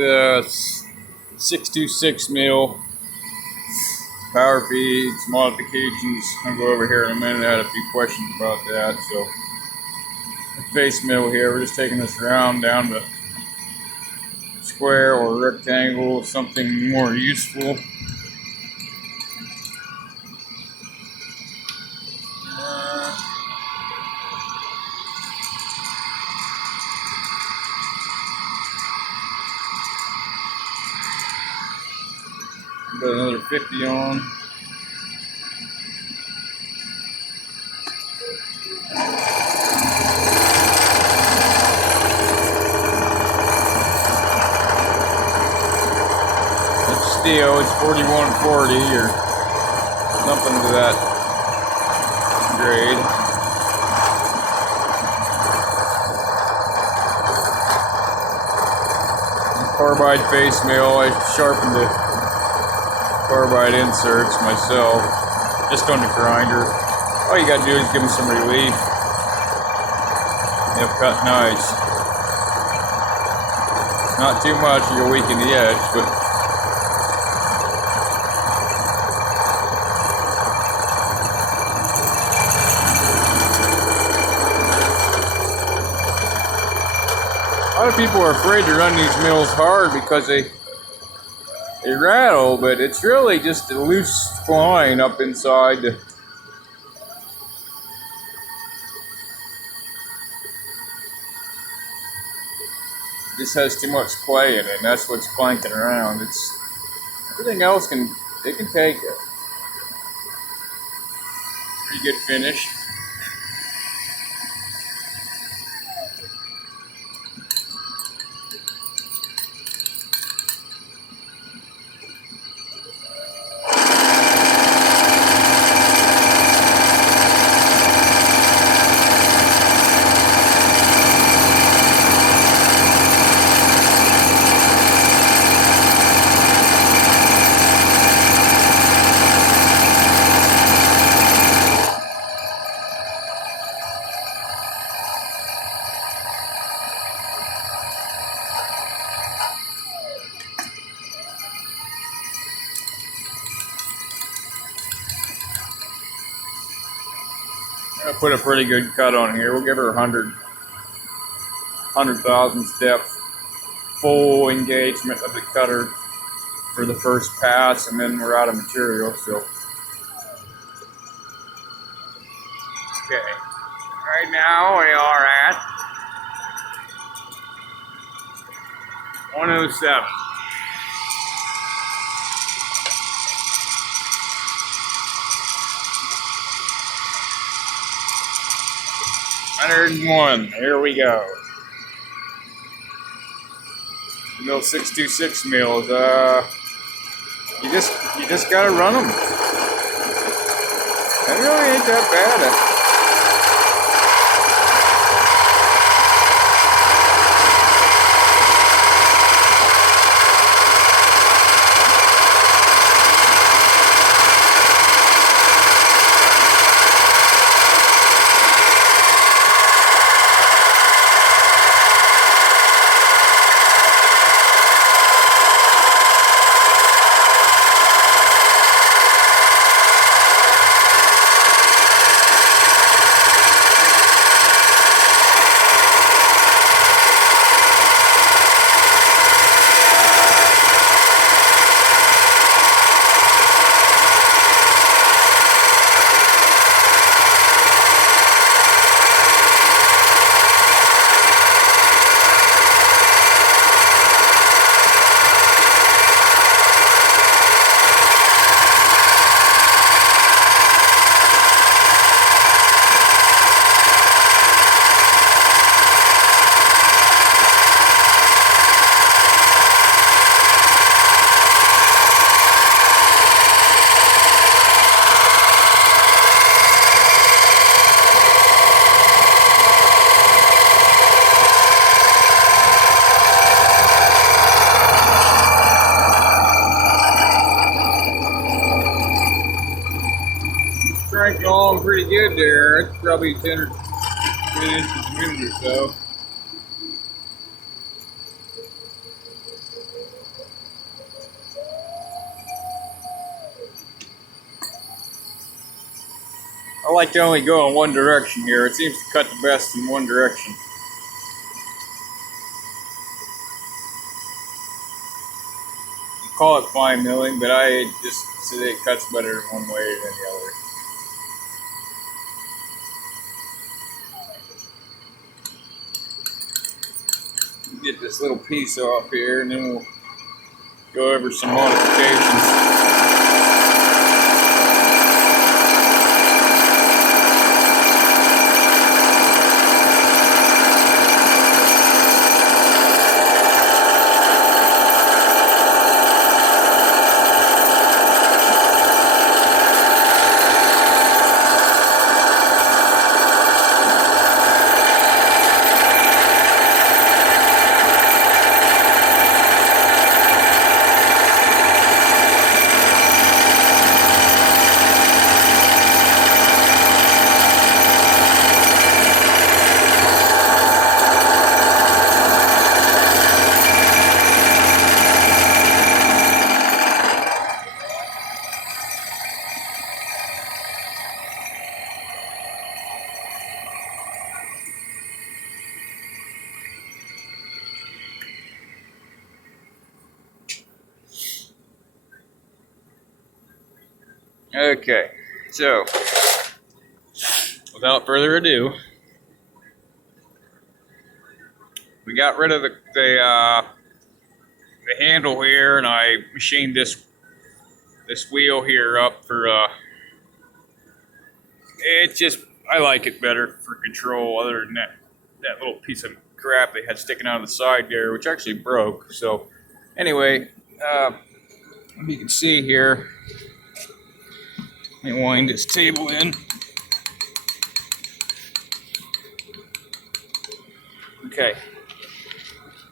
the 626 mil power feeds modifications. I'll go over here in a minute. I had a few questions about that. So the face mill here, we're just taking this round down to square or rectangle, something more useful. Got another 50 on. It's steel, it's 4140 or something to that grade. Carbide face mill, I sharpened the carbide inserts myself, just on the grinder. All you gotta do is give them some relief. They'll cut nice. Not too much, you'll weaken the edge, but a lot of people are afraid to run these mills hard because they rattle, but it's really just a loose spline up inside. This has too much play in it, and that's what's clanking around. It's everything else can take it. Pretty good finish. I put a pretty good cut on here. We'll give her 100,000 step full engagement of the cutter for the first pass, and then we're out of material. So, okay, right now we are at 107. Here we go. Mill 626 mills. You just gotta run them. That really ain't that bad. Cranking along pretty good there. It's probably 10 inches a minute or so. I like to only go in one direction here. It seems to cut the best in one direction. You call it fine milling, but I just say it cuts better one way than the other. Get this little piece off here, and then we'll go over some modifications. Okay, so without further ado, we got rid of the handle here, and I machined this wheel here up for it just, I like it better for control, other than that little piece of crap they had sticking out of the side there, which actually broke. So anyway, you can see here, let me wind this table in. Okay,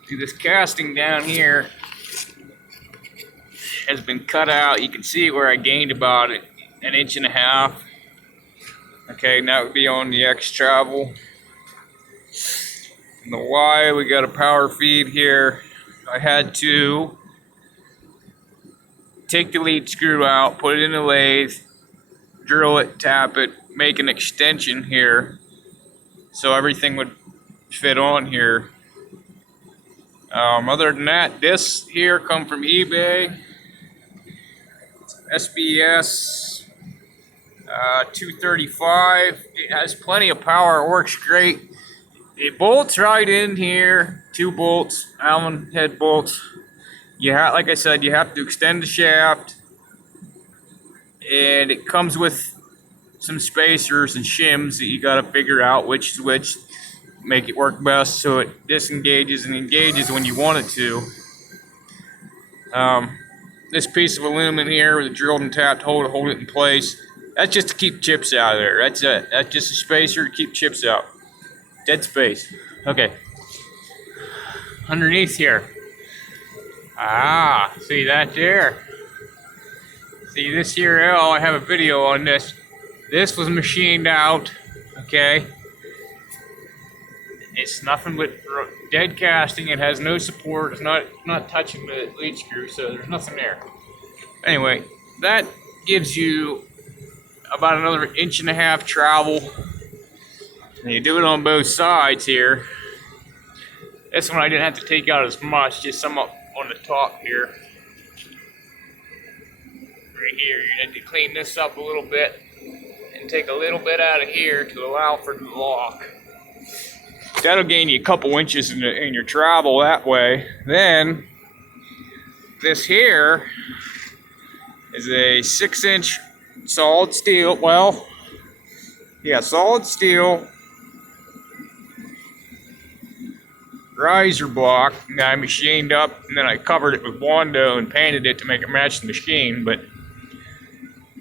see this casting down here has been cut out. You can see where I gained about an inch and a half. Okay, and that would be on the X travel. And the Y, we got a power feed here. I had to take the lead screw out, put it in the lathe, drill it, tap it, make an extension here so everything would fit on here. Other than that, this here come from eBay. SBS 235. It has plenty of power. It works great. It bolts right in here. 2 bolts, Allen head bolts. Like I said, you have to extend the shaft, and it comes with some spacers and shims that you got to figure out which is which. Make it work best so it disengages and engages when you want it to. This piece of aluminum here with a drilled and tapped hole to hold it in place, that's just to keep chips out of there. That's it. That's just a spacer to keep chips out. Dead space. Okay. Underneath here. See that there? See this here L, I have a video on this. This was machined out, okay? It's nothing but dead casting. It has no support. It's not touching the lead screw, so there's nothing there. Anyway, that gives you about another 1.5 inch travel. And you do it on both sides here. This one I didn't have to take out as much, just some up on the top here. Right here, you need to clean this up a little bit and take a little bit out of here to allow for the lock. That'll gain you a couple inches in your travel that way. Then this here is a 6-inch solid steel. Solid steel riser block. And I machined up, and then I covered it with Bondo and painted it to make it match the machine. But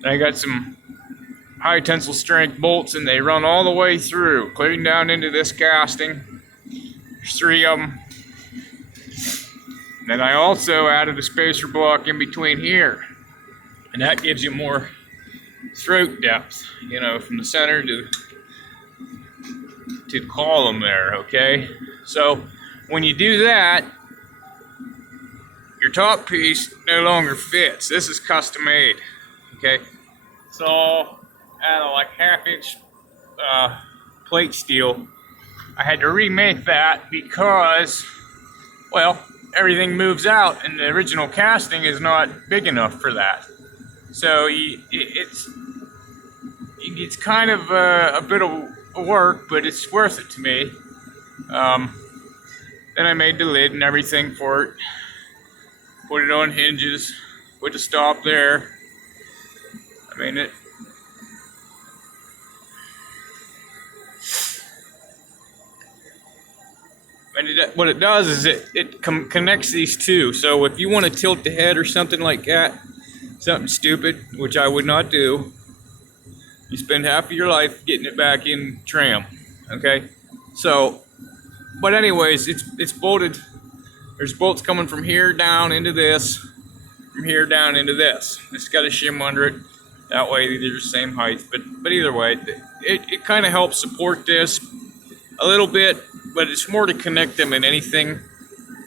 I got some high tensile strength bolts, and they run all the way through, clearing down into this casting. There's 3 of them. Then I also added a spacer block in between here, and that gives you more throat depth, from the center to the column there, okay? So when you do that, your top piece no longer fits. This is custom made, okay? So out of like 1/2 inch plate steel. I had to remake that because, well, everything moves out and the original casting is not big enough for that. So it's kind of a bit of work, but it's worth it to me. Then I made the lid and everything for it. Put it on hinges. Put a stop there. I mean it. And what it does is it connects these two. So if you want to tilt the head or something like that, something stupid, which I would not do, you spend half of your life getting it back in tram. Okay? So, but anyways, it's bolted. There's bolts coming from here down into this, from here down into this. It's got a shim under it. That way they're the same height. But either way, it kind of helps support this a little bit, but it's more to connect them than anything,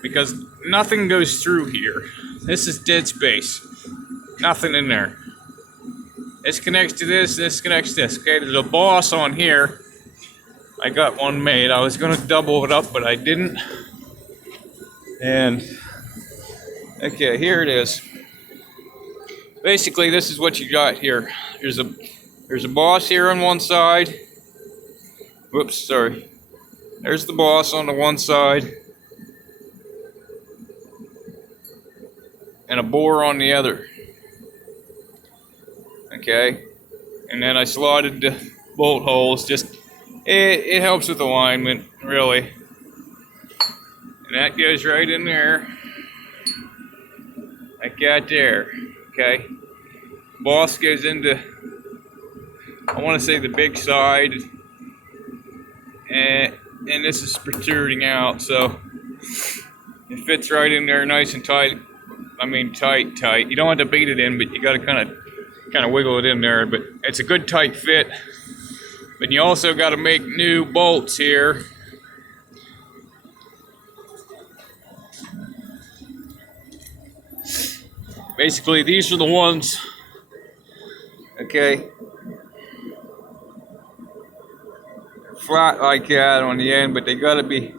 because nothing goes through here. This is dead space. Nothing in there. This connects to this, this connects to this. Okay, there's a boss on here. I got one made. I was gonna double it up, but I didn't. And okay, here it is. Basically, this is what you got here. There's a boss here on one side. Whoops, sorry. There's the boss on the one side. And a bore on the other. Okay. And then I slotted the bolt holes. Just it helps with alignment, really. And that goes right in there. Like that there. Okay. Boss goes into, I want to say, the big side. And this is protruding out, so it fits right in there nice and tight. I mean tight. You don't have to beat it in, but you got to kind of wiggle it in there. But it's a good tight fit. But you also got to make new bolts here. Basically, these are the ones. Okay. Flat like that on the end, but they gotta be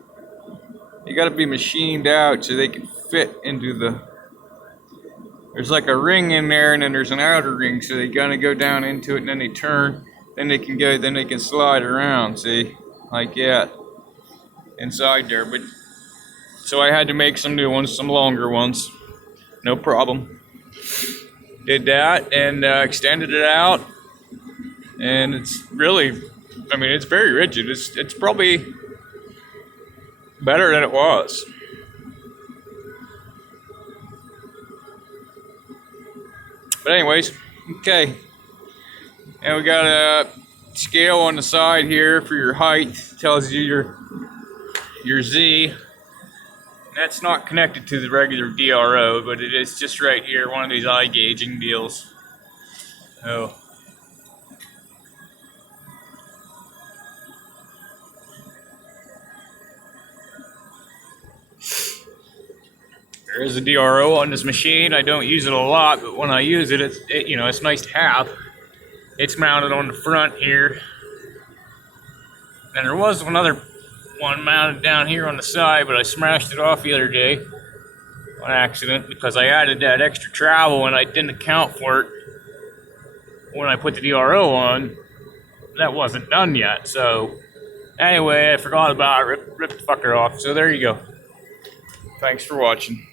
machined out so they can fit into the. There's like a ring in there, and then there's an outer ring, so they gotta go down into it, and then they turn, then they can slide around. See, like that, inside there. But so I had to make some new ones, some longer ones. No problem. Did that and extended it out, and it's really. I mean, it's very rigid. It's probably better than it was. But anyways, okay. And we got a scale on the side here for your height. Tells you your Z. That's not connected to the regular DRO, but it is just right here, one of these eye gauging deals. Oh. There is a DRO on this machine. I don't use it a lot, but when I use it, it's nice to have. It's mounted on the front here. And there was another one mounted down here on the side, but I smashed it off the other day on accident because I added that extra travel and I didn't account for it when I put the DRO on. That wasn't done yet, so anyway, I forgot about it, ripped the fucker off. So there you go. Thanks for watching.